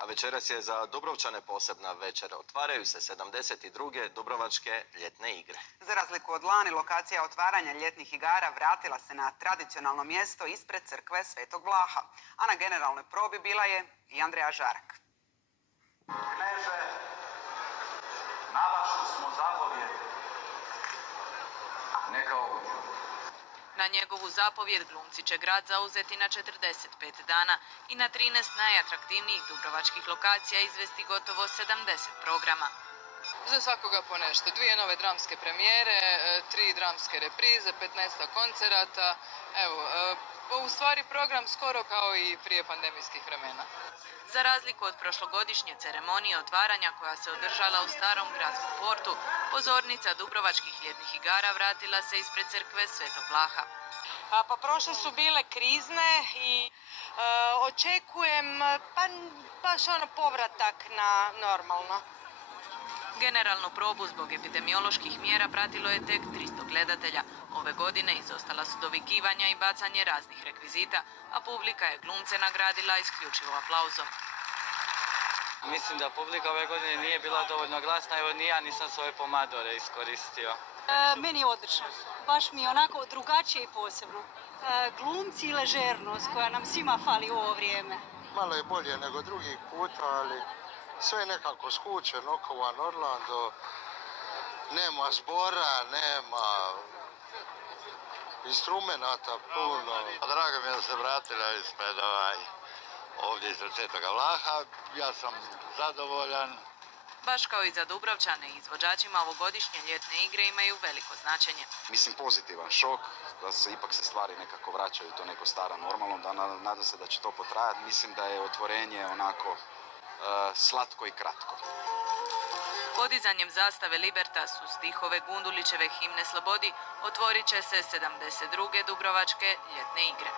A večeras je za Dubrovčane posebna večer. Otvaraju se 72. Dubrovačke ljetne igre. Za razliku od lani, lokacija otvaranja ljetnih igara vratila se na tradicionalno mjesto ispred crkve Svetog Vlaha. A na generalnoj probi bila je i Andreja Žarak. Kneže, na vašu smo zapovjed. Neka uđu. Na njegovu zapovjed glumci će grad zauzeti na 45 dana i na 13 najatraktivnijih dubrovačkih lokacija izvesti gotovo 70 programa. Za svakoga po nešto. 2 nove dramske premijere, 3 dramske reprize, 15 koncerata. Evo, u stvari program skoro kao i prije pandemijskih vremena. Za razliku od prošlogodišnje ceremonije otvaranja koja se održala u starom gradskom portu, pozornica dubrovačkih ljetnih igara vratila se ispred crkve Svetog Vlaha. Pa prošle su bile krizne i očekujem baš povratak na normalno. Generalnu probu zbog epidemioloških mjera pratilo je tek 300 gledatelja. Ove godine izostala su dovikivanja i bacanje raznih rekvizita, a publika je glumce nagradila isključivo aplauzom. Mislim da publika ove godine nije bila dovoljno glasna, evo ni ja nisam svoje pomadore iskoristio. Meni je odlično. Baš mi je onako drugačije i posebno. Glumci i ležernost koja nam svima fali u ovo vrijeme. Malo je bolje nego drugih puta, ali sve je nekako skučen, okovan Orlando. Nema zbora, nema instrumenata puno. Drago mi je da se vratila ispred ovdje ispred Svetoga Vlaha. Ja sam zadovoljan. Baš kao i za Dubrovčane, izvođačima ovogodišnje ljetne igre imaju veliko značenje. Mislim pozitivan šok, da se ipak se stvari nekako vraćaju to neko staro normalno, da nadam se da će to potrajati. Mislim da je otvorenje onako slatko i kratko. Podizanjem zastave Libertas uz stihove Gundulićeve himne Slobodi otvorit će se 72. Dubrovačke ljetne igre.